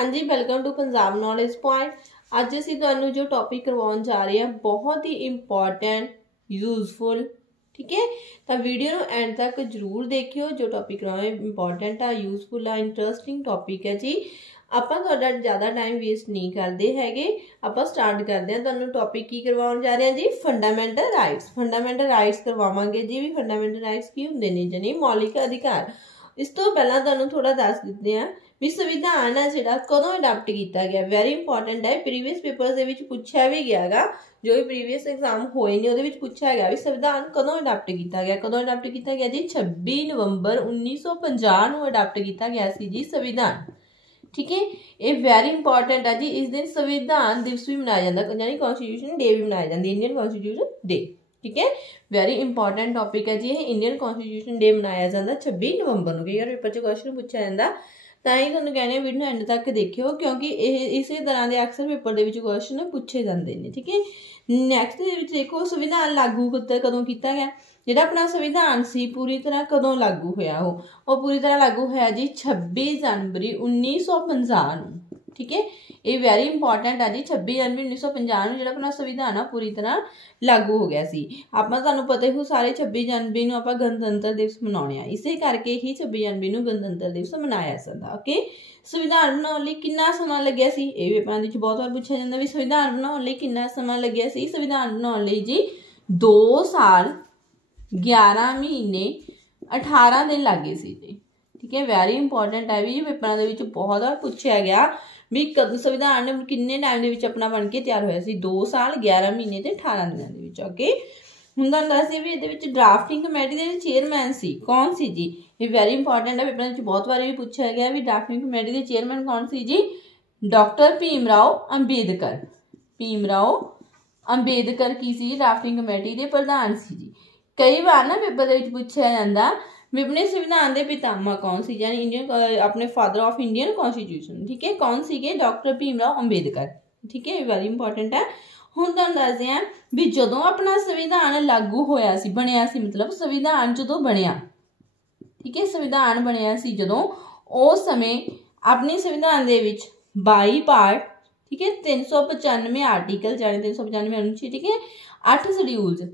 हाँ जी, welcome to Punjab knowledge point. अज असीं तुहानूं जो टॉपिक करवाउण जा रहे हैं बहुत ही इंपॉर्टेंट यूजफुल, ठीक है। तो वीडियो नूं एंड तक जरूर देखियो। जो टॉपिक करवाए इंपॉर्टेंट आ, यूजफुल आ, इंटरस्टिंग टॉपिक है जी। ਆਪਾਂ ਤੁਹਾਡਾ ज़्यादा टाइम वेस्ट नहीं करते हैगे। ਆਪਾਂ स्टार्ट करते हैं। ਤੁਹਾਨੂੰ टॉपिक की करवाउण जा रहे हैं जी, फंडामेंटल राइट्स। फंडामेंटल राइट्स करवावांगे जी। भी फंडामेंटल राइट्स की हुंदे ने जानी मौलिक अधिकार। इस तो पहला ਤੁਹਾਨੂੰ थोड़ा दस दिते हैं भी संविधान है जिहड़ा कदों अडॉप्ट किया गया। वेरी इंपॉर्टेंट है, प्रीवियस पेपर्स दे विच पुछया भी गया गा। जो भी प्रीवियस एग्जाम होए ने उहदे विच पुछया गया भी संविधान कदों अडॉप्ट किया गया। कदों अडॉप्ट किया गया जी, 26 नवंबर 1950 नूं अडॉप्ट किया गया सी जी संविधान, ठीक है। ये वेरी इंपॉर्टेंट है जी। इस दिन संविधान दिवस भी मनाया जाता है, यानी कॉन्स्टिट्यूशन डे भी मनाया जाता है, इंडियन कॉन्स्टिट्यूशन डे, ठीक है। वेरी इंपॉर्टेंट टॉपिक है जी। ये इंडियन कॉन्स्टिट्यूशन डे मनाया जाता 26 नवंबर को। यार पेपर च क्वेश्चन पूछा जाता ਤਾਂ ਹੀ ਤੁਹਾਨੂੰ कहने वीडियो एंड तक देखियो, क्योंकि इस तरह के अक्सर पेपर के क्वेश्चन पूछे जाते हैं, ठीक है। नैक्सट देखो, संविधान लागू कदों किया गया। ਜਿਹੜਾ अपना संविधान सी पूरी तरह कदों लागू होया, वो पूरी तरह लागू होया जी 26 जनवरी 1950 नूं, ठीक है। ये वेरी इंपॉर्टेंट है जी। 26 जनवरी 1950 जो अपना संविधान आ पूरी तरह लागू हो गया सी। आपां तुहानूं पता ही सारे 26 जनवरी नूं आपां गणतंत्र दिवस मनाउने आ। इसे करके ही 26 जनवरी नूं गणतंत्र दिवस मनाया जाता, ओके। संविधान बनाउण लई किन्ना समा लग्गिया सी, ये पेपरां विच बहुत बार पूछा जांदा भी संविधान बनाउण लई किन्ना समा लग्गिया सी। संविधान बनाउण लई जी 2 साल 11 महीने 18 दिन लगे सी जी, ठीक है। वेरी इंपॉर्टेंट है भी पेपरों के बहुत बार पूछा गया भी कद संविधान किन्ने टाइम के अपना बन के तैयार होया सी। 2 साल 11 महीने ते 18 दिनों के, ओके। हुण तुहानूं दस भी ये ड्राफ्टिंग कमेटी के चेयरमैन सी कौन सी जी। ये वेरी इंपॉर्टेंट है, पेपरों बहुत बार भी पूछा गया भी ड्राफ्टिंग कमेटी के चेयरमैन कौन सी जी। डॉक्टर भीमराव अंबेडकर। भीमराव अंबेडकर की सी ड्राफ्टिंग कमेटी के प्रधान सी जी। कई बार ना पेपर पूछा जाता भी अपने संविधान के पितामह कौन सी, यानी इंडियन अपने फादर ऑफ इंडियन कॉन्स्टिट्यूशन, ठीक है, कौन सी के डॉक्टर भीमराव अंबेडकर, ठीक है। वेरी इंपॉर्टेंट है। हुण तुहानूं दसदे हां भी जदों अपना संविधान लागू होया सी, बनिया सी, मतलब संविधान जदों बनिया, ठीक है, संविधान बनिया सी जदों, उस समय अपने संविधान दे विच 22 पार्ट, ठीक है, 395 आर्टिकल यानी 395 अनुच्छेद, ठीक है, 8 शेड्यूल्स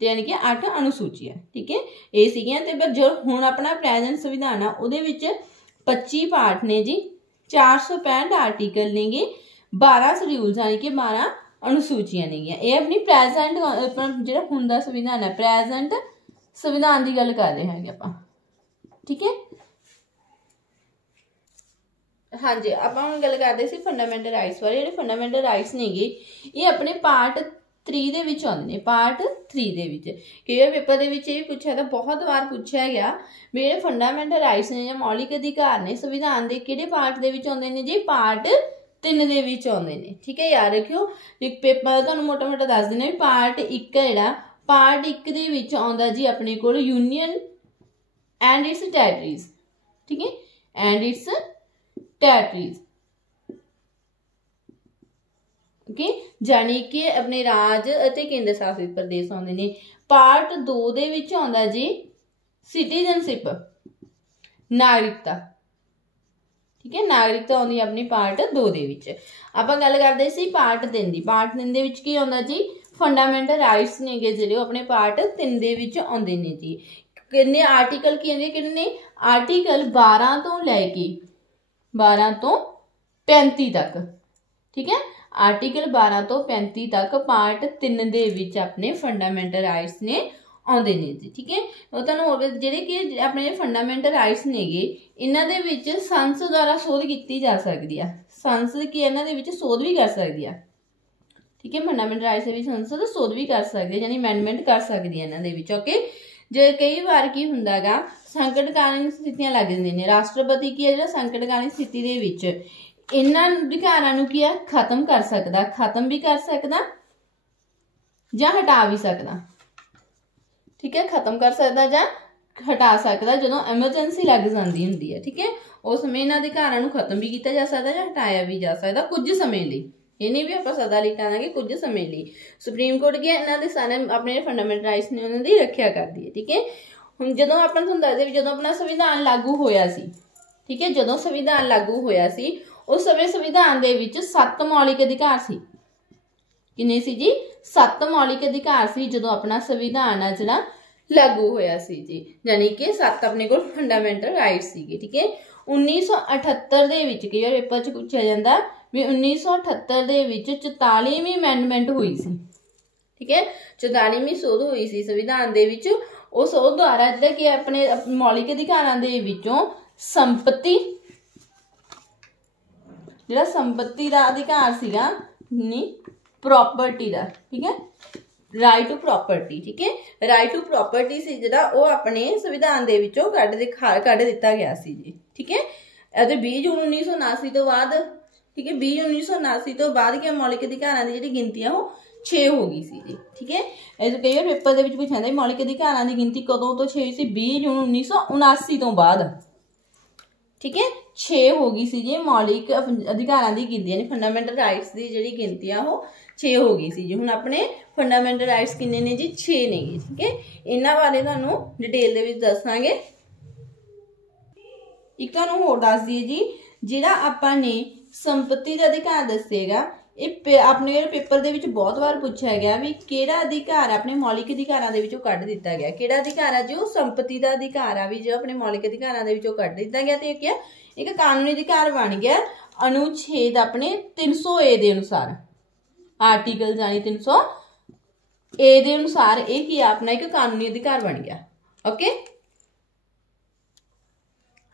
यानी कि 8 अनुसूचियां, ठीक है, ये सीगियां। ते पर जो हुण अपना प्रेजेंट संविधान आ उहदे विच 25 पार्ट ने जी, 465 आर्टिकल ने गे, 12 शेड्यूल्स यानी कि 12 अनुसूचियां ने गियां। ये अपनी प्रेजेंट जिहड़ा हुण दा संविधान है, प्रेजेंट संविधान की गल कर रहे हैं आपां, ठीक है। हाँ जी, आपां हुण गल करदे सी फंडामेंटल राइट्स बारे। जिहड़े फंडामेंटल राइट्स ने गे ये अपने पार्ट 3 दे विच आउंदे ने। पार्ट 3 दे विच कई बार पेपर दे विच ये पूछा था, बहुत बार पूछा गया भी जिहड़े फंडामेंटल राइट्स ने जां मौलिक अधिकार ने संविधान दे किहड़े पार्ट दे विच आउंदे ने जी। पार्ट 3 दे विच आउंदे ने, ठीक है। याद रखियो एक पेपर तुहानूं मोटा मोटा दस देना भी पार्ट 1 जिहड़ा पार्ट 1 दे विच आउंदा जी अपने कोल यूनियन एंड इट्स टैरिटरीज, ठीक है, एंड इट्स टैरिटरीज, ओके, जानी कि अपने राज अते केंद्र शासित प्रदेश आउंदे ने। पार्ट 2 दे विच आउंदा जी सिटीजनशिप, नागरिकता, ठीक है, नागरिकता आउंदी अपनी पार्ट 2 दे विच। आपां गल करदे सी पार्ट 3 दी। पार्ट 3 दे विच की आउंदा जी फंडामेंटल राइट्स ने गे जिहड़े अपने पार्ट 3 दे विच आउंदे ने जी। किन्ने आर्टिकल किन्ने ने आर्टिकल 12 तो लैके 12 तो 35 तक, ठीक है। आर्टिकल 12 तो 35 तक पार्ट 3 दे विच अपने फंडामेंटल राइट्स ने आउंदे ने जी, ठीक है। तुहानूं जिहड़े कि अपने फंडामेंटल राइट्स ने गे इन्हां दे विच संसद द्वारा सोध कीती जा सकदी है। संसद की इन्हां दे विच सोध भी कर सकदी है, ठीक है। फंडामेंटल राइट्स दे विच संसद सोध भी कर सकदी है, यानी अमेंडमेंट कर सकदी है इन्हां दे विच, ओके। जे कई बार की हुंदा गा संकटकालीन स्थितियां लग जांदियां ने, राष्ट्रपति की है जिहड़ा संकटकालीन स्थिति दे विच इन्हां अधिकारां नूं की खत्म कर सकदा, खत्म भी कर सकदा जां हटा भी सकदा, ठीक है, खत्म कर सकदा जां हटा सकदा जदों एमरजेंसी लग जांदी हुंदी है, ठीक है। उस समय इन्हां अधिकारां नूं खत्म भी किया जा सकदा जां हटाया भी जा सकदा कुछ समय लई। ये नहीं भी आप सदा लई हटावांगे, कुछ समय लई। सुप्रीम कोर्ट की इन्हां दे सारे अपने फंडामेंटल राइट्स ने उन्हां दी रखिया करदी है, ठीक है। हुण जदों आपां तुहानूं दसदे भी जदों अपना संविधान लागू होया सी, ठीक है, जदों संविधान लागू होया सी उस समय संविधान दे विच 7 मौलिक अधिकार सी। किन्ने सी जी? 7 मौलिक अधिकार सी जदों अपना संविधान आ जिहड़ा लागू होया सी जी, यानी कि 7 अपने कोल फंडामेंटल राइट्स सीगे। ठीक है, 1978 दे विच कई बार पेपर च पूछा जांदा भी 1978 दे विच 44वीं अमेंडमेंट हुई सी। ठीक है, 44वीं सोध हुई सी संविधान दे विच। उस सोध द्वारा जिहड़ा कि अपने मौलिक अधिकारां दे विचों संपत्ति, जिहड़ा संपत्ति दा अधिकार सीगा नी प्रॉपर्टी दा, ठीक है, राइट टू प्रॉपर्टी। ठीक है, राइट टू प्रॉपर्टी सी जिहड़ा वो अपने संविधान दे विचों कढ दिता गया सी जी। ठीक है, ਅਤੇ 20 जून 1979 तो बाद, ठीक है, 20 जून 1979 तो बाद क्या मौलिक अधिकारां दी जिहड़ी गिनती आ वो 6 हो गई सी जी। ठीक है, इस कई बार पेपर दे विच पूछा जांदा मौलिक अधिकारां दी गिनती कदों तो 6 सी? 20 जून 1979 तो बाद। ठीक है, 6 हो गई सी जी मौलिक अधिकारां दी गिनती, यानी फंडामेंटल राइट्स दी जिहड़ी गिनती आ वो 6 हो गई सी जी। हुण अपने फंडामेंटल राइट्स किन्ने ने जी? 6 ने। ठीक है, इन्हां बारे तुहानूं डिटेल दे विच दस्सांगे। एक तुहानूं होर दस दिए जी, जिहड़ा आपां ने संपत्ति का अधिकार दसेगा, ये अपने पेपर दे विच बहुत बार पूछा गया भी किहड़ा अधिकार अपने मौलिक अधिकारां दे विचों कढ दिता गया। किहड़ा अधिकार है जो संपत्ति का अधिकार है भी जो अपने मौलिक अधिकारां दे विचों कढ दिता गया, तो क्या एक कानूनी अधिकार बन गया अनुच्छेद अपने 300A दे अनुसार, आर्टिकल जानी 300A दे अनुसार ये की अपना एक कानूनी अधिकार बन गया। ओके,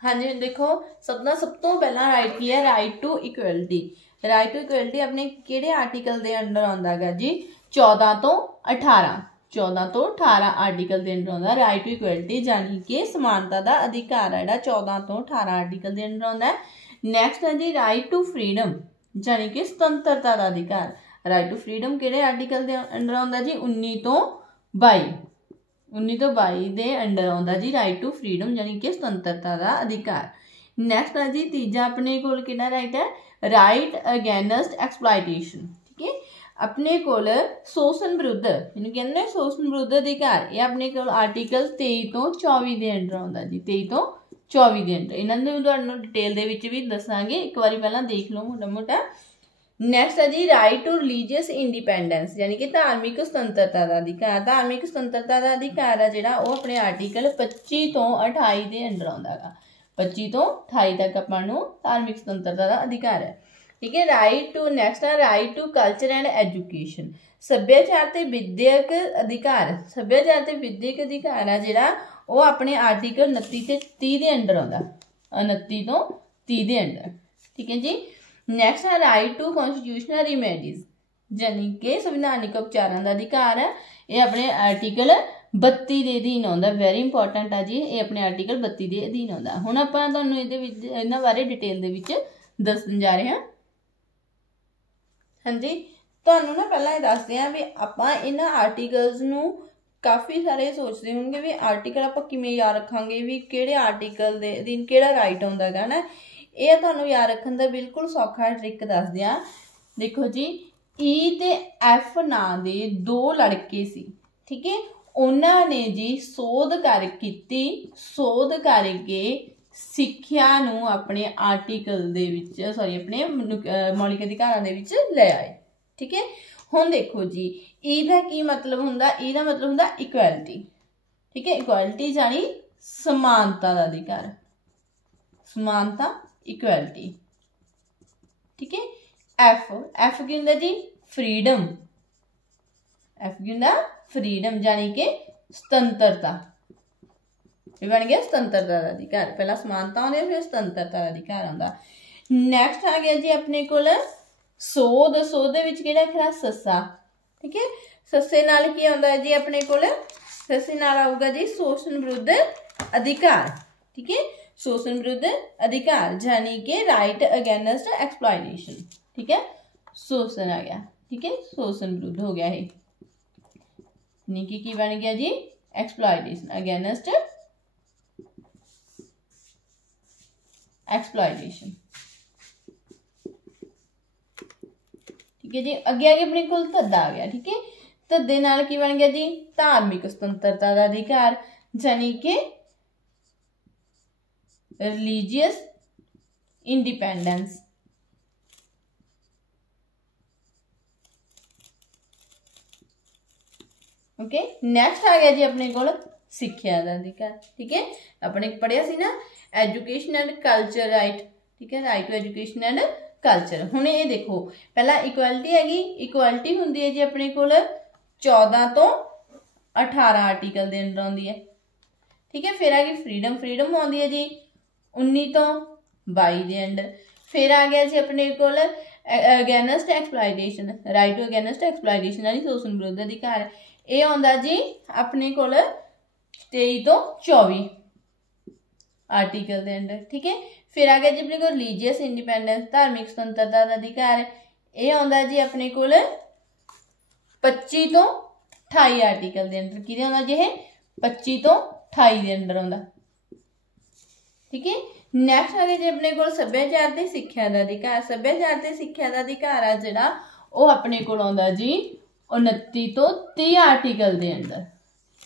हाँ जी, देखो सब तो पहला राइट की है? Right to equality. Right to equality अपने किहड़े आर्टिकल दे अंडर आउंदा है जी? 14 तो 18, 14 तो 18 आर्टिकल दे अंडर आउंदा राइट टू इक्वलिटी, यानी कि समानता का अधिकार है 14 तो 18 आर्टिकल दे अंडर आउंदा है। नैक्सट है जी राइट टू फ्रीडम, यानी कि स्वतंत्रता का अधिकार। राइट टू फ्रीडम किहड़े आर्टिकल दे अंडर आउंदा जी? 19 तो 22, 19 तो 22 दे अंडर आउंदा जी राइट टू फ्रीडम, यानी कि स्वतंत्रता का अधिकार। नैक्सट है जी तीजा अपने कोल किहड़ा राइट है? Right against exploitation. ठीक है, अपने कोल शोषण विरुद्ध, यानी कहंदे शोषण विरुद्ध अधिकार, ये अपने कोल आर्टिकल 23 तो 24 दे अंडर आउंदा जी, 23 तो 24 दे अंडर। इन्हां नूं तुहानूं डिटेल दे विच भी दसांगे, एक बारी पहलां देख लो मोटा मोटा। नैक्सट है जी राइट टू रिलीजियस इंडिपेंडेंस, यानी कि धार्मिक स्वतंत्रता का अधिकार। धार्मिक स्वतंत्रता का अधिकार है जिहड़ा वो अपने आर्टिकल 25 तो 28 के अंडर आउंदा है। 25 तो 28 तक आपां नूं धार्मिक स्वतंत्रता का अधिकार है। ठीक है, राइट टू नैक्सट है right to culture and education, सभ्याचार ते विद्यक अधिकार। सभ्याचार ते विद्यक अधिकार है जिहड़ा वो अपने आर्टिकल 29 ते 30 के अंडर आउंदा, 29 तो 30 के अंडर। ठीक है जी, नैक्सट है राइट टू कॉन्स्टिट्यूशनल रिमेडीज, यानी कि संविधानिक उपचारां का अधिकार है, ये अपने आर्टिकल 32 के अधीन आउंदा। वेरी इंपॉर्टेंट है जी, ये अपने आर्टिकल 32 के अधीन आउंदा। हुण आपां तुहानूं इहदे विच इन्हां बारे डिटेल दे विच दस्सण जा रहे हैं। हाँ जी, तुहानूं ना पहलां दसदे हां भी आपां इन्हां आर्टिकल्स नूं काफ़ी सारे सोचते होंगे भी आर्टिकल आपां किवें याद रखांगे भी किहड़े आर्टिकल दे अधीन किहड़ा राइट आउंदा है ना। ये तुहानूं याद रखण दा बिल्कुल सौखा ट्रिक दसदे हां। देखो जी, ई ते एफ नां दे 2 लड़के सी। ठीक है, उन्हां ने जी शोध करके सिक्ख्या नूं अपने आर्टिकल दे विच अपने मौलिक अधिकारां दे विच ले आए। ठीक है, हुण देखो जी ईदा की मतलब हुंदा? ईदा मतलब हुंदा इक्वैलिटी। ठीक है, इक्वैलिटी यानी समानता का अधिकार, समानता इक्वैलिटी। ठीक है, एफ की हुंदा जी? फ्रीडम। एफ की हुंदा फ्रीडम, यानी कि स्वतंत्रता। ये बन गया स्वतंत्रता का अधिकार। पहला समानता आउंदी है, फिर स्वतंत्रता का अधिकार आउंदा। नैक्सट आ गया जी अपने कोल सोध। सोध दे विच किहड़ा अखर? सस्सा। ठीक है, सस्से नाल की आउंदा जी अपने कोल? सस्से नाल आऊगा जी शोषण विरुद्ध अधिकार। ठीक है, शोषण विरुद्ध अधिकार, यानी कि राइट अगेंस्ट एक्सप्लॉयटेशन। ठीक है, शोषण आ गया। ठीक है, शोषण विरुद्ध हो गया है, यानी कि की बन गया जी? Exploitation, against exploitation. ठीक है जी, अगे आगे अपने कोल धद्दा आ गया। ठीक है, धद्दे नाल की बन गया जी? धार्मिक स्वतंत्रता का अधिकार, यानी कि रिलीजियस इंडिपेंडेंस। ओके नैक्सट आ गया जी अपने को सिक्ख्या का अधिकार। ठीक है अपने पढ़िया सी ना एजुकेशन एंड कल्चर राइट। ठीक है right to education and culture. हुण ये देखो पहला इक्वैलिटी हैगी इक्वैलिटी हुंदी है जी अपने को 14 तो 18 आर्टिकल के अंडर आउंदी है। ठीक है फिर आ गई फ्रीडम फ्रीडम आउंदी है जी 19 तो 22 के अंडर। फिर आ गया जी अपने को against exploitation right to against exploitation यानी शोषण विरुद्ध अधिकार ये आउंदा जी अपने को 23 तो 24 आर्टिकल के अंडर। ठीक है फिर आ गया जी अपने को रिलीजियस इंडिपेंडेंस धार्मिक स्वतंत्रता का अधिकार ये आउंदा जी अपने को 25 तो 28 आर्टिकल के अंडर। कि आउंदा जी 25 तो 28 के अंडर आउंदा। ठीक है नैक्सट आ गया जी अपने को सभ्याचार ते सिक्ख्या का अधिकार। सभ्याचार ते सिक्ख्या का अधिकार आ जिहड़ा वो अपने को आउंदा जी 29 तो 30 आर्टिकल के अंडर।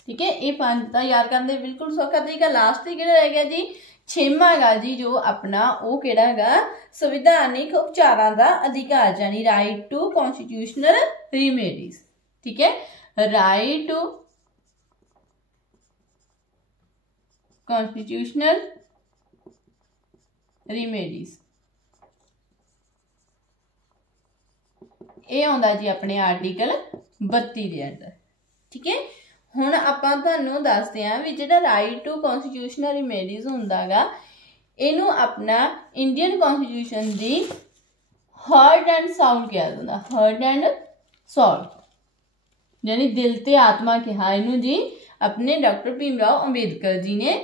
ठीक है ये 5 तो याद करने बिल्कुल सौखा तरीका। लास्ट किहड़ा रह गया जी 6वां गा जी जो अपना वो किहड़ा गा संविधानिक उपचारां का अधिकार यानी राइट टू कॉन्स्टिट्यूशनल रिमेडीज। ठीक है राइट टू कॉन्स्टिट्यूशनल रिमेडीज ये आउंदा जी अपने आर्टिकल 32 के अंडर। ठीक है हुण आपां तुहानूं दसदे हां भी जिहड़ा राइट टू कॉन्स्टिट्यूशनल रिमेडीज हुंदा गा इहनूं अपना Indian constitution the heart and Saul कहा जांदा। हार्ट एंड साउल यानी दिल ते आत्मा कहा इहनूं जी अपने डॉक्टर भीमराव अंबेडकर जी ने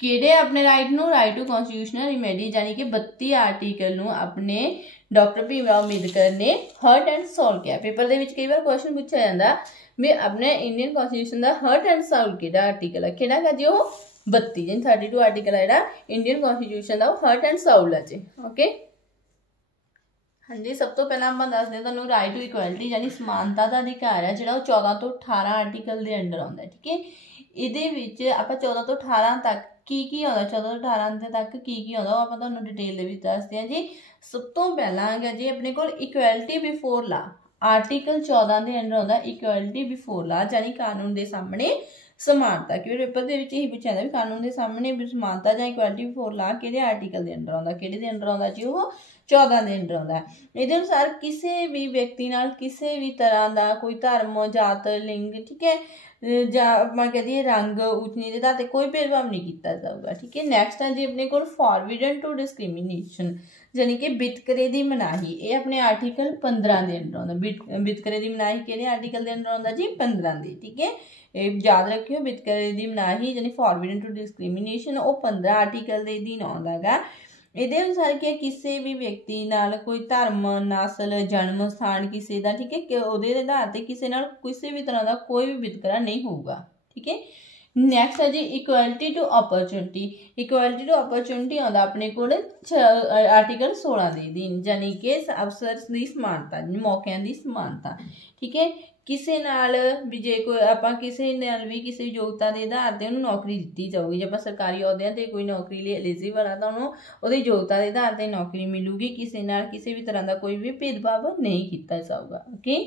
किहड़े अपने राइट टू कॉन्स्टिट्यूशनल रिमेडीज यानी कि 32 आर्टिकल नूं अपने डॉक्टर भीमराव अंबेडकर ने हार्ट एंड साउल कहा। पेपर दे विच कई बार क्वेश्चन पूछा जाता भी अपने इंडियन कॉन्स्टिट्यूशन का हार्ट एंड साउल किहड़ा आर्टिकल है किहड़ा है जी वो 32 यानी 32 आर्टिकल है जिहड़ा इंडियन कॉन्स्टिट्यूशन का हार्ट एंड साउल है जी। ओके हाँ जी सब तो पहला आप दसदे तुहानूं राइट टू इक्वैलिटी यानी समानता का अधिकार है जिहड़ा 14 तो 18 आर्टिकल के अंडर आउंदा है। ठीक है इहदे विच आपां 14 तो 18 तक की आउंदा 14 तो 18 तक की आउंदा वो आपां तुहानूं डिटेल दे विच दसदे हां जी। सब तो पहला है जी अपने कोल इक्वैलिटी बिफोर ला आर्टिकल 14 के अंडर आउंदा इक्वैलिटी बिफोर ला यानी कानून के सामने समानता। क्योंकि पेपर दे विच यही पूछा जाता है कानून के सामने समानता या इक्वैलिटी बिफोर ला किहड़े आर्टिकल के अंडर आउंदा किहड़े दे अंडर आउंदा जी वो 14 के अंडर आउंदा। इहदे अनुसार किसी भी व्यक्ति नाल किसी भी तरह का कोई धर्म जात लिंग ठीक है ਜਾਂ ਆਪਾਂ कह दीए रंग ऊच नीच के आधार पर कोई भेदभाव नहीं किया जाऊगा। ठीक है नैक्सट है जी अपने को फॉरबिडन टू डिस्क्रिमिनेशन यानी कि वितकरे की मनाही ये अपने आर्टिकल 15 के अंडर आउंदा। वितकरे की मनाही किहड़े आर्टिकल के अंडर आउंदा जी 15 के। ठीक है ये याद रखियो वितकरे की मनाही यानी फॉरबिडन टू डिस्क्रिमिनेशन वो 15 आर्टिकल के अधीन आउंदा गा। ਇਹਦੇ ਅਨੁਸਾਰ ਕਿ ਕਿਸੇ ਵੀ ਵਿਅਕਤੀ ਨਾਲ ਕੋਈ ਧਰਮ ਨਸਲ ਜਨਮ ਸਥਾਨ ਕਿਸੇ ਦਾ ਠੀਕ ਹੈ ਕਿ ਉਹਦੇ ਆਧਾਰ ਤੇ ਕਿਸੇ ਨਾਲ ਕਿਸੇ ਵੀ ਤਰ੍ਹਾਂ ਦਾ ਕੋਈ ਵੀ ਵਿਤਕਰਾ ਨਹੀਂ ਹੋਊਗਾ। ਠੀਕ ਹੈ ਨੈਕਸਟ ਹੈ ਜੀ equality to opportunity. Equality to opportunity ਆਉਂਦਾ ਆਪਣੇ ਕੋਲ ਆਰਟੀਕਲ 16 ਦੇ ਅਧੀਨ ਯਾਨੀ ਕਿ ਅਵਸਰ ਦੀ ਸਮਾਨਤਾ ਮੌਕਿਆਂ ਦੀ ਸਮਾਨਤਾ। ਠੀਕ ਹੈ ਕਿਸੇ ਨਾਲ ਵੀ ਜੇ ਕੋਈ ਆਪਾਂ ਕਿਸੇ ਨਾਲ ਵੀ ਕਿਸੇ ਯੋਗਤਾ ਦੇ ਆਧਾਰ ਤੇ ਉਹਨੂੰ ਨੌਕਰੀ ਦਿੱਤੀ ਜਾਊਗੀ। ਜੇ ਆਪਾਂ ਸਰਕਾਰੀ ਅਹੁਦਿਆਂ ਤੇ ਕੋਈ ਨੌਕਰੀ ਲਈ ਐਲੀਜੀਬਲ ਆ ਤਾਂ ਉਹਨੂੰ ਉਹਦੀ ਯੋਗਤਾ ਦੇ ਆਧਾਰ ਤੇ ਨੌਕਰੀ ਮਿਲੂਗੀ। ਕਿਸੇ ਨਾਲ ਕਿਸੇ ਵੀ ਤਰ੍ਹਾਂ ਦਾ ਕੋਈ ਵੀ ਭੇਦਭਾਵ ਨਹੀਂ ਕੀਤਾ ਜਾਊਗਾ। ਓਕੇ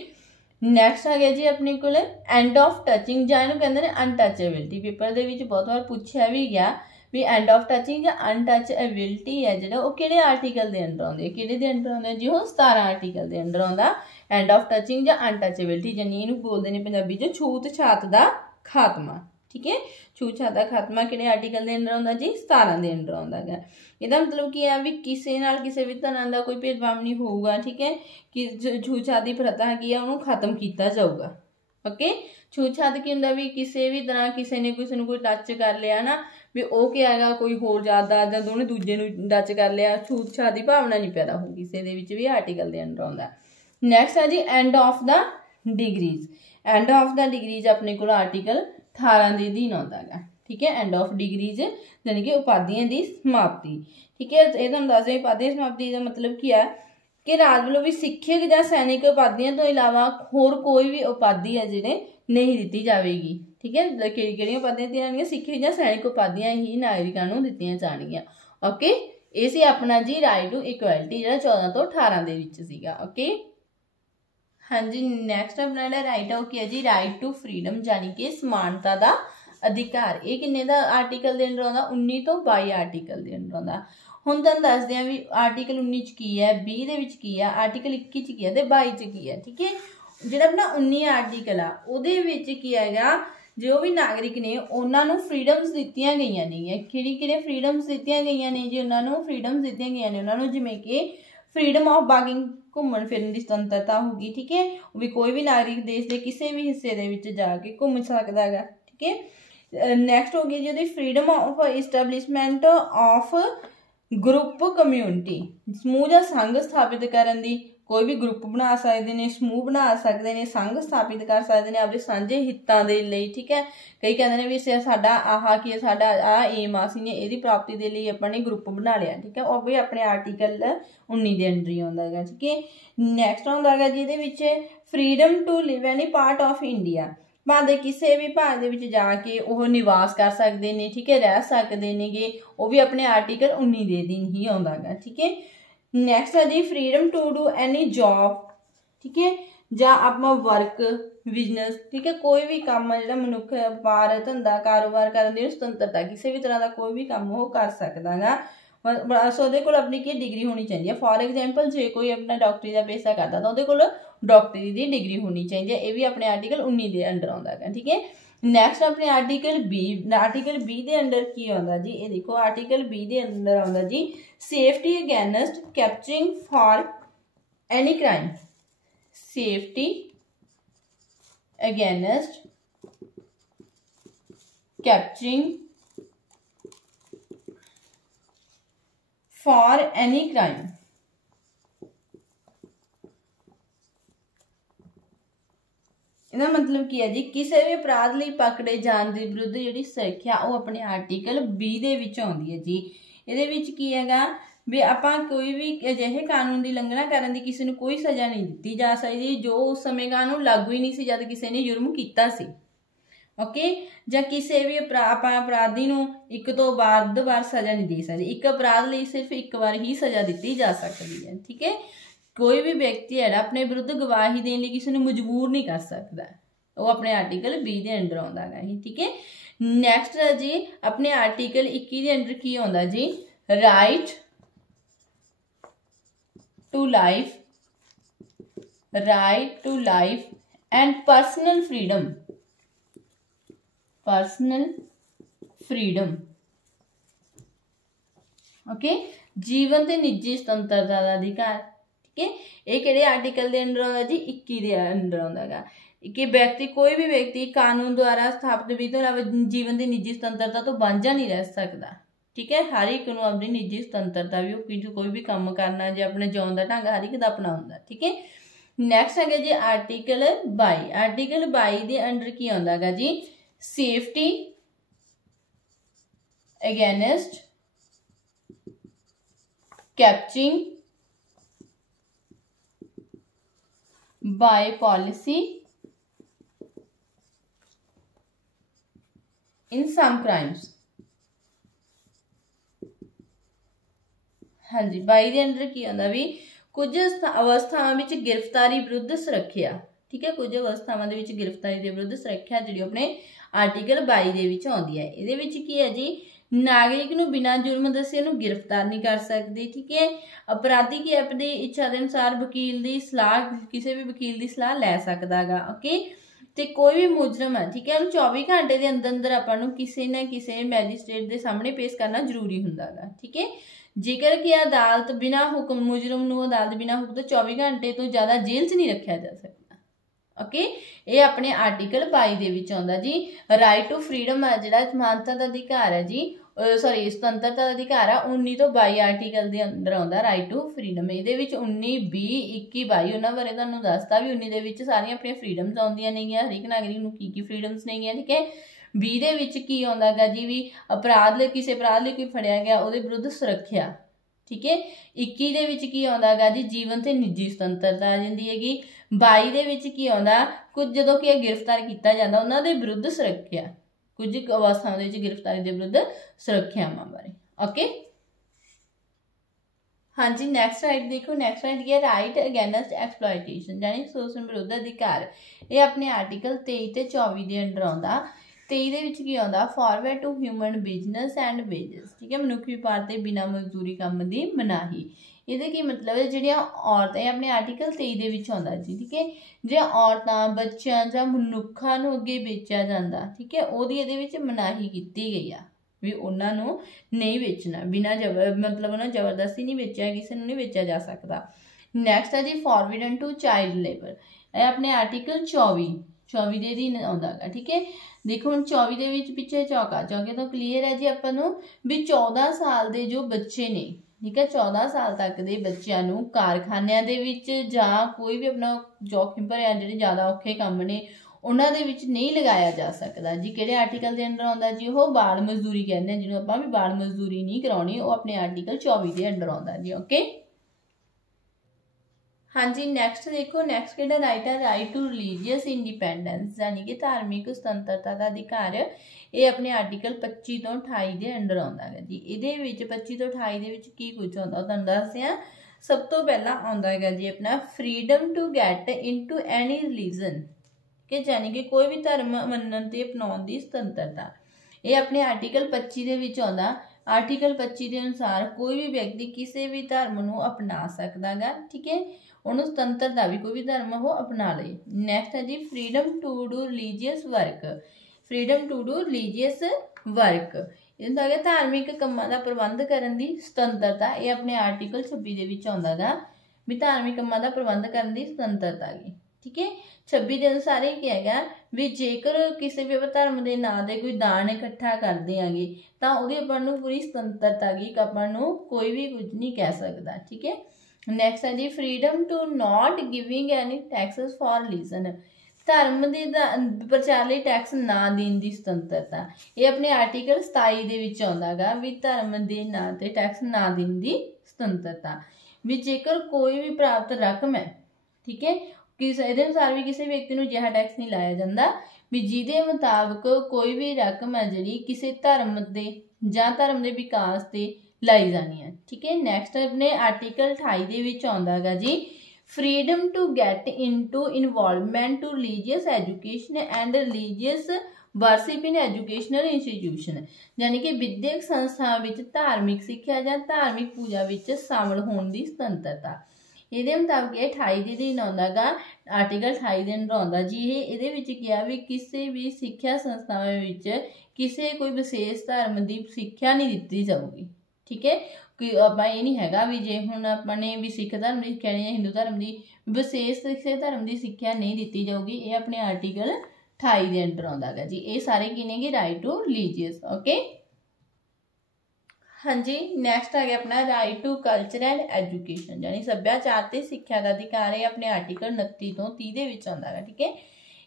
ਨੈਕਸਟ ਆ ਗਿਆ ਜੀ ਆਪਣੇ ਕੋਲ ਐਂਡ ਆਫ ਟੱਚਿੰਗ ਜਾਂ ਇਹਨੂੰ ਕਹਿੰਦੇ ਨੇ ਅਨਟੱਚੇਬਿਲਟੀ। ਪੇਪਰ ਦੇ ਵਿੱਚ ਬਹੁਤ ਵਾਰ ਪੁੱਛਿਆ ਵੀ ਗਿਆ ਵੀ ਐਂਡ ਆਫ ਟੱਚਿੰਗ ਜਾਂ ਅਨਟੱਚੇਬਿਲਟੀ ਹੈ ਜਿਹੜਾ ਉਹ ਕਿਹੜੇ ਆਰਟੀਕਲ ਦੇ ਅੰਡਰ ਆਉਂਦੇ ਕਿਹੜੇ ਦੇ ਅੰਡਰ ਆਉਂਦੇ ਜੀ ਉਹ 17 ਆਰਟੀਕਲ ਦੇ ਅੰਡਰ ਆਉਂਦਾ। एंड ऑफ टचिंग या अनटचेबिलिटी यानी इहनूं बोलते हैं पंजाबी च छूत छात का खात्मा। ठीक है छूत छात का खात्मा किहड़े आर्टिकल के अंडर आउंदा जी 17 के अंडर आउंदा है। इहदा मतलब की है भी किसी नाल किसी भी तरह का कोई भेदभाव नहीं होगा। ठीक है कि छूत छात की प्रथा की है उन्होंने खत्म किया जाऊगा। ओके छूत छात की हुंदा भी किसी भी तरह किसी ने कोई टच कर लिया ना भी वो क्या है कोई होर जात दा जां दोने दूजे नूं टच कर लिया छूत छात की भावना नहीं पैदा होगी किसी दे विच भी आर्टिकल के अंडर आउंदा। नैक्सट है जी end of the degrees. End of the degrees अपने को आर्टिकल 18 के अधीन आता है। ठीक है एंड ऑफ डिग्रीज यानी कि उपाधियों की समाप्ति। ठीक है ये तुहानूं दस दें उपाधियों की समाप्ति का मतलब क्या है कि राज वालों भी सिक्खियक या सैनिक उपाधियों तो इलावा होर कोई भी उपाधि है जिन्हें नहीं दी जाएगी। ठीक है कि उपाधियां दी जाएगी सिक्खियक या सैनिक उपाधियां ही नागरिकों को दी जाएगियां। ओके ये अपना जी राइट टू इक्वैलिटी जो 14 तो 18 के। ओके हाँ जी, नैक्सट अपना जो राइट है वो क्या जी, राइट टू फ्रीडम यानी कि समानता का अधिकार। ये किन्ने दा आर्टिकल के अंडर आउंदा, 19 तो 22 आर्टिकल के अंडर आउंदा। हुण तुहानूं दसदे आ भी आर्टिकल 19 च की है, 20 दे विच की है, आर्टिकल 21 च की है ते 22 च की है। ठीक है, जिहड़ा अपना 19 आर्टिकल आ उहदे विच की हैगा, जो भी नागरिक ने उन्होंने फ्रीडम्स दित्तियां गईयां ने, किहड़ी फ्रीडम्स दित्तियां गईयां ने जी, उन्होंने फ्रीडम्स दित्तियां गईयां ने उन्होंने, जिवें कि फ्रीडम ऑफ बागिंग, घूमन फिरन की स्वतंत्रता होगी। ठीक है, भी कोई भी नागरिक देश के किसी भी हिस्से दे विच जाके घूम सकता है। ठीक है, नैक्सट हो गई जी freedom of establishment of group community, समूह या संघ स्थापित करन दी, कोई भी ग्रुप बना सकते हैं, समूह बना सकते हैं, संघ स्थापित कर सकते हैं अपने साझे हितों के लिए। ठीक है, कई कहते हैं भी साडा आह कि साडा आ एम आ, असीं इहदी प्राप्ति के लिए अपने ग्रुप बना लिया। ठीक है, वह भी अपने आर्टिकल 19 के अंडर ही आउंदा है। ठीक है, नैक्सट आउंदा है जी इहदे freedom to live any part of India, भावें किसी भी भाग के जाके वह निवास कर सकते हैं। ठीक है, रह सकते हैं, वह भी अपने आर्टिकल 19 के दिन ही आउंदा है। ठीक है, नैक्सट है जी freedom to do any job. ठीक है, ਜਾਂ ਆਪਾਂ वर्क बिजनेस। ठीक है, कोई भी काम है जो मनुख व्यापार धंधा कारोबार करने की सुतंत्रता, किसी भी तरह का कोई भी काम वो कर सकता है। सो वो को अपनी की डिग्री होनी चाहिए। फॉर एग्जाम्पल जो कोई अपना डॉक्टरी का पेशा करता तो वो डॉक्टरी की डिग्री होनी चाहिए, ये भी अपने आर्टिकल 19 के अंडर आता है। ठीक है, नैक्सट अपने आर्टिकल 20 के अंडर की आता जी, ये देखो आर्टिकल 20 के अंडर आता जी safety against capturing for any crime, safety against capturing for any crime. इसका मतलब की है जी, किसी भी अपराध लिए पकड़े जाने के विरुद्ध जी सुरक्षा वो अपने आर्टिकल 20 के विच आउंदी है जी। ये की है भी आपां कोई भी अजिहे कानून की लंघना करने की किसी को कोई सज़ा नहीं दी जा सकती जो उस समय कानून लागू ही नहीं सी जब किसी ने जुर्म किया सी। ओके, ਜਾਂ किसी भी अपराधी ਨੂੰ एक तो बाद बार सज़ा नहीं दे सकते, एक अपराध लिए सिर्फ एक बार ही सज़ा दी जा सकती है। ठीक है, कोई भी व्यक्ति है अपने विरुद्ध गवाही देने लिए किसी को मजबूर नहीं कर सकता, वो अपने आर्टिकल 20 के अंडर आता है। ठीक है, नैक्सट है जी अपने आर्टिकल 21 के अंडर की आता जी right to life, right to life and personal freedom, personal freedom. Okay, जीवन ते निजी स्वतंत्रता का अधिकार। ठीक है, ये किहड़े आर्टिकल के अंडर आता जी 21 के अंडर आता है कि व्यक्ति कोई भी व्यक्ति कानून द्वारा स्थापित भी तो जीवन की निजी स्वतंत्रता तो वांझा नहीं रह सकता। ठीक है, हर एक को अपनी निजी स्वतंत्रता भी कोई भी काम करना जो अपने जिउण का ढंग हर एक का अपना होंदा। ठीक है, नैक्सट है जी आर्टिकल 22, आर्टिकल 22 के अंडर की आता है जी safety against capturing by policy in some crimes. हाँ जी, 22 के अंडर की आता भी कुछ अवस्थावां विच गिरफ्तारी विरुद्ध सुरक्षा। ठीक है, कुछ अवस्थावां दे विच गिरफ्तारी के विरुद्ध सुरक्षा जी अपने आर्टिकल 22 के विच आउंदी है। इहदे विच की है जी नागरिक नूं बिना जुर्म दसे नूं गिरफ्तार नहीं कर सकते। ठीक है, अपराधी की अपनी इच्छा के अनुसार वकील की सलाह, किसी भी वकील की सलाह लै सकदा गा। ओके, तो कोई भी मुजरम है, ठीक है, 24 घंटे के अंदर अंदर आपां किसी न किसी मैजिस्ट्रेट के सामने पेश करना जरूरी हुंदा गा। ठीक है, जेकर कि अदालत बिना हुक्म मुजरम नूं अदालत बिना हुक्म तो 24 घंटे तो ज़्यादा जेल च नहीं रखा जा सकता। ओके, ये अपने आर्टिकल 22 के विच आउंदा जी राइट टू फ्रीडम है, जिहड़ा समानता का अधिकार है जी, सॉरी स्वतंत्रता का अधिकार है 19 तो 22 आर्टिकल के अंदर आउंदा राइट टू फ्रीडम। ये 19, 20, 21, 22 उन्होंने बारे तुहानूं दसता भी 19 के सारिया अपनी फ्रीडम्स आउंदियां नहीं है, हर एक नागरिक नूं की फ्रीडम्स नहीं है। ठीक है, 20 के विच की आउंदा गा जी भी अपराध किसी अपराध लिए कोई फड़िया गया उहदे विरुद्ध सुरक्षा। ठीक है, 21 के विच की आउंदा गा जी जीवन ते निजी स्वतंत्रता आ जांदी हैगी। 22 के विच की आउंदा कुछ जदों कि गिरफ्तार किया जाता उन्हां दे विरुद्ध सुरक्षा, कुछ अवस्थावां दे विच गिरफ्तारी के विरुद्ध सुरक्षावां बारे। ओके, हाँ जी, नैक्सट राइट देखो, नैक्सट राइट की है राइट अगेंस्ट एक्सप्लॉयटेशन यानी शोषण विरुद्ध अधिकार। ये अपने आर्टिकल 23 ते 24 के अंडर आता। 23 ਦੇ ਵਿੱਚ ਕੀ ਆਉਂਦਾ forward to human business and wages, ਠੀਕ ਹੈ, ਮਨੁੱਖੀ ਵਪਾਰ ਤੇ ਬਿਨਾਂ ਮਜ਼ਦੂਰੀ ਕੰਮ ਦੀ ਮਨਾਹੀ। ਇਹਦੇ ਕੀ ਮਤਲਬ ਹੈ, ਜਿਹੜੀਆਂ ਔਰਤਾਂ ਆਪਣੇ ਆਰਟੀਕਲ 23 ਦੇ ਵਿੱਚ ਆਉਂਦਾ ਜੀ, ਠੀਕ ਹੈ, ਜੇ ਔਰਤਾਂ ਬੱਚਿਆਂ ਜਾਂ ਮਨੁੱਖਾਂ ਨੂੰ ਅੱਗੇ ਵੇਚਿਆ ਜਾਂਦਾ, ਠੀਕ ਹੈ, ਉਹਦੀ ਇਹਦੇ ਵਿੱਚ ਮਨਾਹੀ ਕੀਤੀ ਗਈ ਆ ਵੀ ਉਹਨਾਂ ਨੂੰ ਨਹੀਂ ਵੇਚਣਾ, ਬਿਨਾਂ ਮਤਲਬ ਉਹਨਾਂ ਜ਼ਬਰਦਸਤੀ ਨਹੀਂ ਵੇਚਿਆ, ਕਿਸੇ ਨੂੰ ਨਹੀਂ ਵੇਚਿਆ ਜਾ ਸਕਦਾ। ਨੈਕਸਟ ਹੈ ਜੀ ਫॉरबिडन टू चाइल्ड लेबर, ਇਹ ਆਪਣੇ ਆਰਟੀਕਲ 24 ਦੇ ਅਧੀਨ ਆਉਂਦਾ ਗਾ, ਠੀਕ ਹੈ। ਦੇਖੋ ਹੁਣ 24 ਦੇ ਵਿੱਚ ਪਿੱਛੇ ਚੌਕਾ ਚੌਕੇ ਤੋਂ ਕਲੀਅਰ ਹੈ ਜੀ ਆਪਾਂ ਨੂੰ ਵੀ 14 ਸਾਲ ਦੇ ਜੋ ਬੱਚੇ ਨੇ, ਠੀਕ ਹੈ, 14 ਸਾਲ ਤੱਕ ਦੇ ਬੱਚਿਆਂ ਨੂੰ ਕਾਰਖਾਨਿਆਂ ਦੇ ਵਿੱਚ ਜਾਂ ਕੋਈ ਵੀ ਆਪਣਾ ਜੋਖਿਮ ਭਰਿਆ ਜਿਹੜੇ ਜ਼ਿਆਦਾ ਔਖੇ ਕੰਮ ਨੇ ਉਹਨਾਂ ਦੇ ਵਿੱਚ ਨਹੀਂ ਲਗਾਇਆ ਜਾ ਸਕਦਾ ਜੀ। ਕਿਹੜੇ ਆਰਟੀਕਲ ਦੇ ਅੰਡਰ ਆਉਂਦਾ ਜੀ, ਉਹ ਬਾਲ ਮਜ਼ਦੂਰੀ ਕਹਿੰਦੇ ਜਿਹਨੂੰ ਆਪਾਂ ਵੀ ਬਾਲ ਮਜ਼ਦੂਰੀ ਨਹੀਂ ਕਰਾਉਣੀ, ਉਹ ਆਪਣੇ ਆਰਟੀਕਲ 24 ਦੇ ਅੰਡਰ ਆਉਂਦਾ ਜੀ। ਓਕੇ, हाँ जी, नैक्सट देखो, नैक्सट किहड़ा राइट है राइट टू रिलीजियस इंडिपेंडेंस यानी कि धार्मिक सुतंत्रता का अधिकार। ये अपने आर्टिकल 25 तो 28 के अंडर आउंदा है जी। इहदे विच 25 तो 28 दे विच की कुछ आउंदा तुहानूं दसदे हां। सब तो पहला आउंदा है जी अपना freedom to get into any religion, कि यानी कि कोई भी धर्म मनण ते अपनाउण दी सुतंत्रता। ये अपने आर्टिकल 25 दे विच आउंदा। आर्टिकल 25 के अनुसार कोई भी व्यक्ति किसी भी धर्म नूं अपना सकदा गा, ठीक है, उन्होंने सुतंत्रता भी कोई भी धर्म वो अपना ले। नैक्सट है जी freedom to do religious work, freedom to do religious work, इहदा है धार्मिक कामां दा प्रबंध करन दी सुतंत्रता। ये अपने आर्टिकल 26 दे विच आउंदा गा भी धार्मिक कामां दा प्रबंध करन दी सुतंत्रता गी, ठीक है। 26 के अनुसार ये क्या है भी जेकर किसी भी धर्म के नाँ से कोई दान इकट्ठा कर देंगे तो वो अपन पूरी सुतंत्रता गी, अपन कोई भी कुछ नहीं कह सकता, ठीक है। नैक्सट है जी freedom to not giving any taxes for religion, धर्म के प्रचार लिए टैक्स ना देने की सुतंत्रता। ये अपने आर्टिकल 27 दे विच आउंदा गा भी धर्म के नाँ से टैक्स ना देने की सुतंत्रता। भी जेकर कोई भी प्राप्त रकम है, ठीक है, किस इहदे अनुसार भी किसी व्यक्ति नूं जिहा टैक्स नहीं लाया जाता भी जिहदे मुताबिक कोई भी रकम है जिहड़ी किसी धर्म के जां धर्म के विकास से लाई जानी है, ठीक है। नैक्सट अपने आर्टिकल 28 दे विच आउंदा गा जी freedom to get into involvement to religious education and religious worship in educational institution, यानी कि विद्यक संस्था विच धार्मिक सिक्ख्या जां धार्मिक पूजा विच शामिल होने की सुतंत्रता। ये मुताबिक 28 के दिन आउंदा गा आर्टिकल 28 के अंदर आउंदा जी। ये क्या भी किसी भी सिक्ख्या संस्थावां विच किसी कोई विशेष धर्म की सिक्ख्या नहीं दी जाऊगी, ठीक है। कि आप ये नहीं है भी जे हुण अपने भी सिख धर्म की सिक्ख्या या हिंदू धर्म की विशेष किसी धर्म की सिक्ख्या नहीं दी जाऊगी। ये अपने आर्टिकल 28 के अंडर आउंदा गा जी। ये सारे की ने राइट टू रिलीजियस। ओके, हाँ जी, नैक्सट आ गया अपना right to culture and education यानी सभ्याचार ते सिक्ख्या का अधिकार है। अपने आर्टिकल 29 तो 30 दे विच आउंदा गा, ठीक है।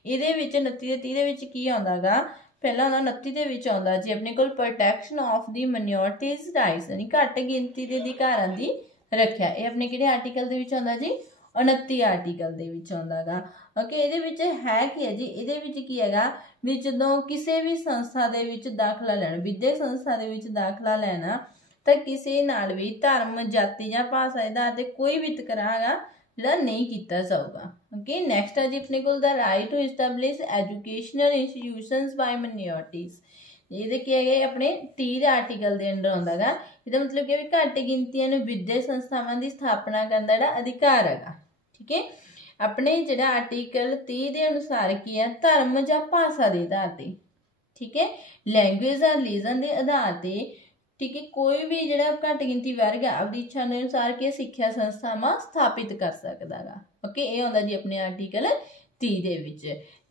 ये 29 ते 30 दे विच की आउंदा गा, पहला आउंदा 29 दे विच आउंदा जी अपने कोल protection of the minorities rights यानी घट गिनती के अधिकारां दी रखिया। ये अपने किहड़े आर्टिकल दे विच आउंदा जी 29 आर्टिकल दे विच आउंदा गा। ओके, इहदे विच है कि है जी, इहदे विच की हैगा भी जदों किसी भी संस्था दे विच दाखला लैना, विद्यक संस्था दे विच दाखला लैना तो किसी नाल भी धर्म जाति या भाषा के आधार पर कोई भी तकरार जिहड़ा नहीं किया जाऊगा। ओके, नैक्सट है जी अपने को right to establish educational institutions by minorities. ये क्या है अपने 30 आर्टिकल के अंडर आउंदा गा। इसका मतलब कि घट गिनतियां नूं विद्यक संस्थावां की स्थापना करने का अधिकार है, ठीक है। अपने जिहड़ा आर्टिकल 30 के अनुसार की है धर्म या भाषा के आधार पर, ठीक है, लैंगुएज या रिलीजन के आधार पर, ठीक है, कोई भी जिहड़ा घट गिनती वर्ग है अपनी इच्छा अनुसार के सिक्ख्या संस्थावां स्थापित कर सकदा गा। ओके, ये आउंदा जी अपने आर्टिकल 30 दे विच।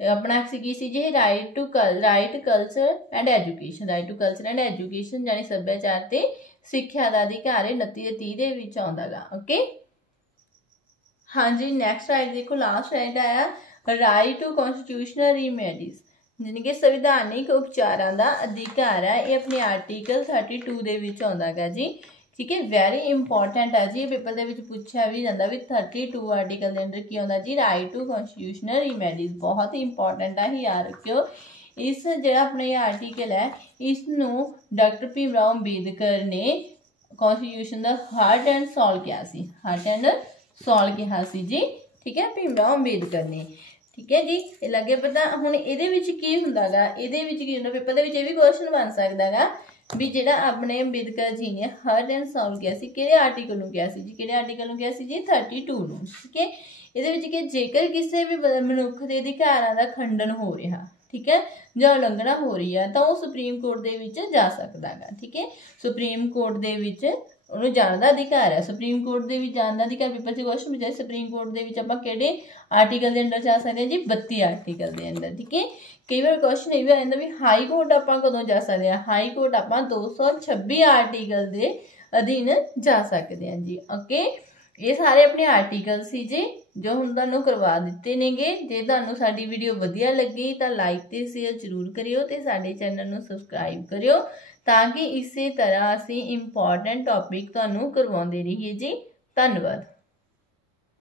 अपना की सी जी right culture and education, right to culture and education यानी सभ्याचार ते सिक्ख्या का अधिकार 29 ते 30 दे विच आउंदा गा। ओके, हाँ जी, नैक्सट राइट देखो, लास्ट राइट आया राइट टू कॉन्स्टिट्यूशनल रिमेडीज यानी कि संविधानिक उपचारां का अधिकार है। ये अपने आर्टिकल 32 दे विच आउंदा गा जी, ठीक है। वेरी इंपॉर्टेंट है जी, पेपर दे विच पूछा भी जाता भी 32 आर्टिकल के अंदर की आउंदा जी राइट टू कॉन्स्टिट्यूशनल रिमेडीज। बहुत ही इंपॉर्टेंट है, याद रखियो। इस जो अपने आर्टिकल है इसनों डॉक्टर भीमराव अंबेडकर ने कॉन्स्टिट्यूशन का हार्ट एंड सोल क्या सी, हार्ट एंड सोल क्या सी जी, ठीक है, भीमराव अंबेडकर ने। ठीक है जी, ये लगे पता। हुण इहदे विच की हुंदा गा, इहदे विच की हुंदा, पेपर दे विच इह भी क्वेश्चन बन सकदा गा भी जिहड़ा अपने अंबेडकर जी ने हार्ट एंड सोल किया सी, किहड़े आर्टिकल नूं किया सी जी, किहड़े आर्टिकल नूं किया सी जी 32 नूं। ठीक है, इहदे विच कि जेकर किसी भी मनुख दे अधिकारां दा खंडन हो रहा, ठीक है, जां उलंघना हो रही है, तो वह सुप्रीम कोर्ट दे विच जा सकदा गा। ठीक है, सुप्रीम कोर्ट दे विच उन्होंने जाने का अधिकार है, सुप्रीम कोर्ट के जाने का अधिकार। पेपर से क्वेश्चन पूछा सुप्रीम कोर्ट के किहड़े आर्टिकल के अंडर जा सकते हैं जी, 32 आर्टिकल के अंदर। ठीक है, कई बार क्वेश्चन ये भी आ जाता भी हाई कोर्ट आप कदों जा सकते हैं, हाई कोर्ट आप 226 आर्टिकल के अधीन जा सकते हैं जी। ओके, ये सारे अपने आर्टिकल सी जी जो हुण तुहानूं करवा दिते नेगे। जे तुहानूं साडी वीडियो वधिया लगी तो लाइक ते शेयर जरूर करियो ते साडे चैनल नूं सबसक्राइब करियो ताकि इस तरह असीं इंपॉर्टेंट टॉपिक तुहानूं करवाउंदे रहीए जी। धन्नवाद।